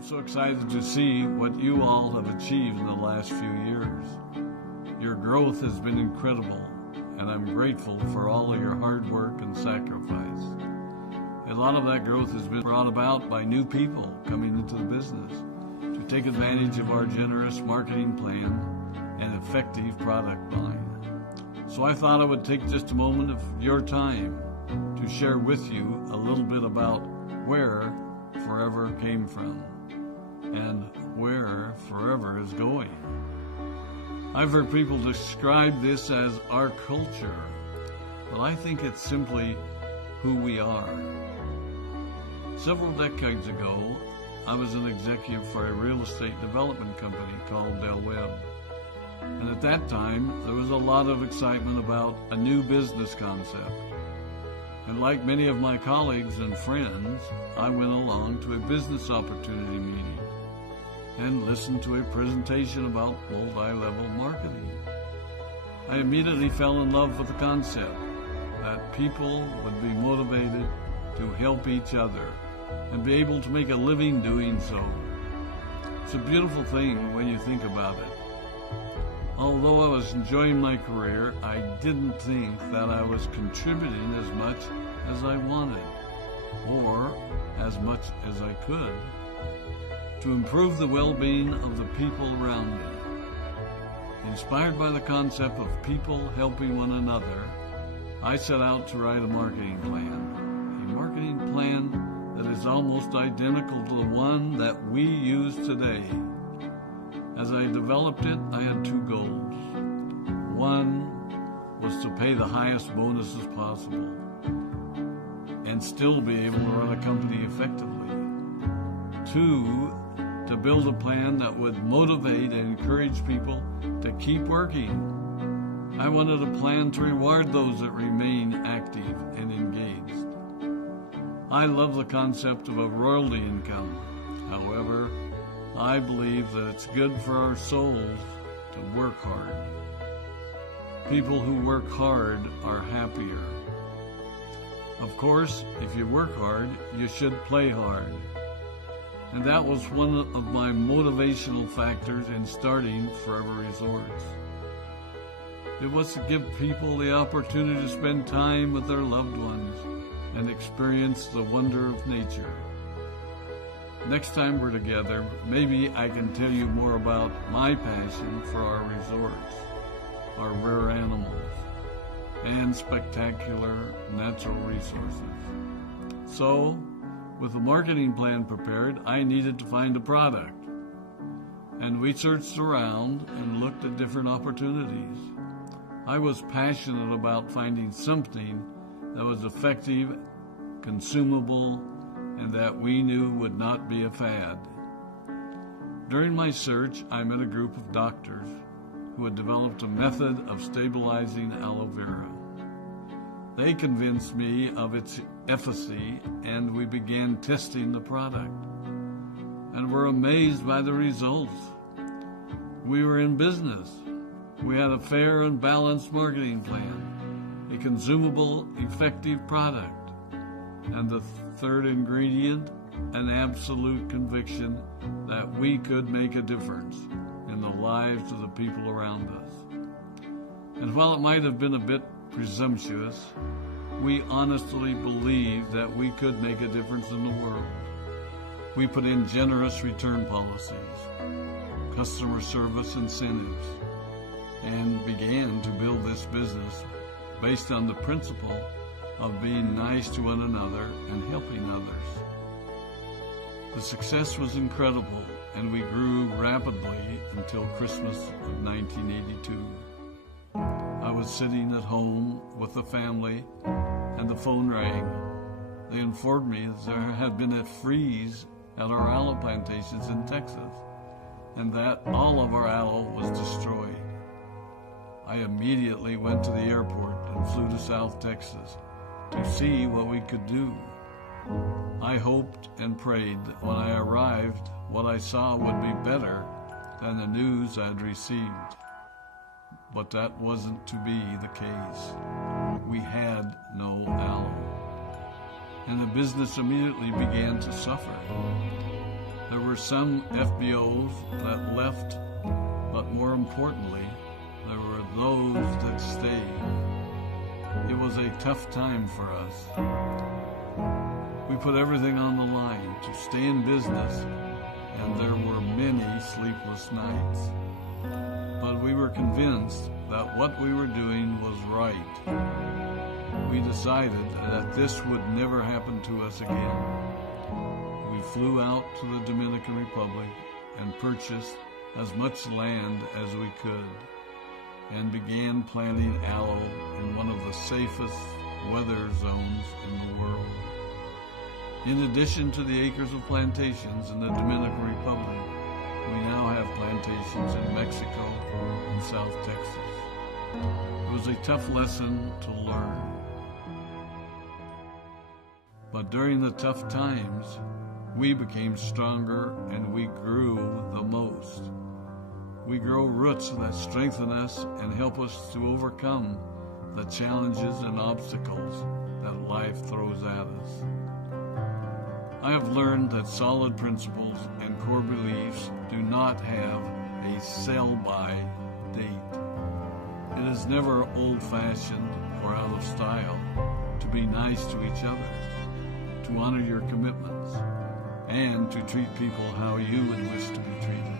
I'm so excited to see what you all have achieved in the last few years. Your growth has been incredible, and I'm grateful for all of your hard work and sacrifice. A lot of that growth has been brought about by new people coming into the business to take advantage of our generous marketing plan and effective product line. So I thought I would take just a moment of your time to share with you a little bit about where Forever came from and where Forever is going. I've heard people describe this as our culture, but I think it's simply who we are. Several decades ago, I was an executive for a real estate development company called Del Webb. And at that time, there was a lot of excitement about a new business concept. And like many of my colleagues and friends, I went along to a business opportunity meeting and listened to a presentation about multi-level marketing. I immediately fell in love with the concept that people would be motivated to help each other and be able to make a living doing so. It's a beautiful thing when you think about it. Although I was enjoying my career, I didn't think that I was contributing as much as I wanted, or as much as I could, to improve the well-being of the people around me. Inspired by the concept of people helping one another, I set out to write a marketing plan that is almost identical to the one that we use today. As I developed it, I had two goals. One was to pay the highest bonuses possible and still be able to run a company effectively. Two, to build a plan that would motivate and encourage people to keep working. I wanted a plan to reward those that remain active and engaged. I love the concept of a royalty income. However, I believe that it's good for our souls to work hard. People who work hard are happier. Of course, if you work hard, you should play hard. And that was one of my motivational factors in starting Forever Resorts. It was to give people the opportunity to spend time with their loved ones and experience the wonder of nature. Next time we're together, maybe I can tell you more about my passion for our resorts, our rare animals, and spectacular natural resources. So, with a marketing plan prepared, I needed to find a product. And we searched around and looked at different opportunities. I was passionate about finding something that was effective, consumable, and that we knew would not be a fad. During my search, I met a group of doctors who had developed a method of stabilizing aloe vera. They convinced me of its efficacy, and we began testing the product, and were amazed by the results. We were in business. We had a fair and balanced marketing plan, a consumable, effective product, and the third ingredient, an absolute conviction that we could make a difference in the lives of the people around us. And while it might have been a bit presumptuous, we honestly believed that we could make a difference in the world. We put in generous return policies, customer service incentives, and began to build this business based on the principle of being nice to one another and helping others. The success was incredible, and we grew rapidly until Christmas of 1982. I was sitting at home with the family, and the phone rang. They informed me that there had been a freeze at our aloe plantations in Texas, and that all of our aloe was destroyed. I immediately went to the airport and flew to South Texas to see what we could do. I hoped and prayed that when I arrived, what I saw would be better than the news I'd received. But that wasn't to be the case. We had no aloe, and the business immediately began to suffer. There were some FBOs that left, but more importantly, there were those that stayed. It was a tough time for us. We put everything on the line to stay in business, and there were many sleepless nights. But we were convinced that what we were doing was right. We decided that this would never happen to us again. We flew out to the Dominican Republic and purchased as much land as we could and began planting aloe in one of the safest weather zones in the world. In addition to the acres of plantations in the Dominican Republic, we now have plantations in Mexico and South Texas. It was a tough lesson to learn. But during the tough times, we became stronger and we grew the most. We grow roots that strengthen us and help us to overcome the challenges and obstacles that life throws at us. I have learned that solid principles and core beliefs do not have a sell-by date. It is never old-fashioned or out of style to be nice to each other, to honor your commitments, and to treat people how you would wish to be treated.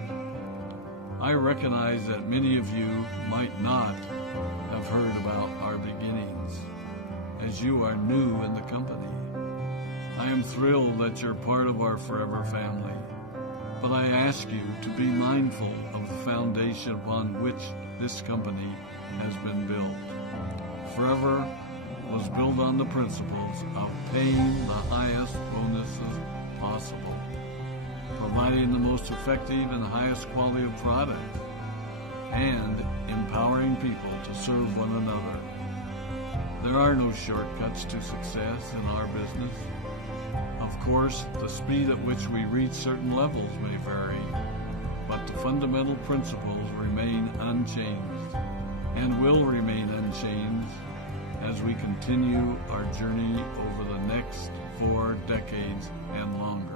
I recognize that many of you might not have heard about our beginnings, as you are new in the company. I am thrilled that you're part of our forever family, but I ask you to be mindful of the foundation upon which this company has been built. Forever was built on the principles of paying the highest bonuses possible, providing the most effective and highest quality of product, and empowering people to serve one another. There are no shortcuts to success in our business. Of course, the speed at which we reach certain levels may vary, but the fundamental principles remain unchanged and will remain unchanged as we continue our journey over the next 4 decades and longer.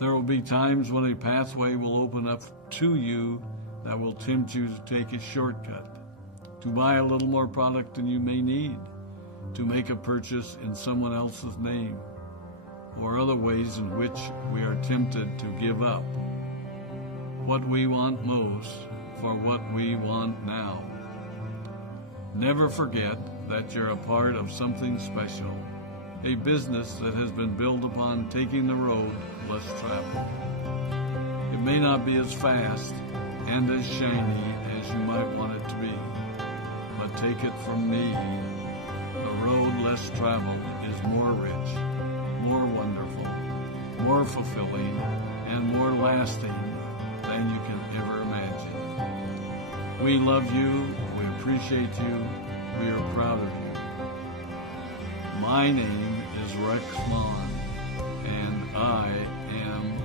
There will be times when a pathway will open up to you that will tempt you to take a shortcut, to buy a little more product than you may need, to make a purchase in someone else's name, or other ways in which we are tempted to give up what we want most for what we want now. Never forget that you're a part of something special, a business that has been built upon taking the road less traveled. It may not be as fast and as shiny as you might want it to be, but take it from me, the road less traveled is more rich, more wonderful, more fulfilling, and more lasting than you can ever imagine. We love you, we appreciate you, we are proud of you. My name is Rex Vaughn, and I am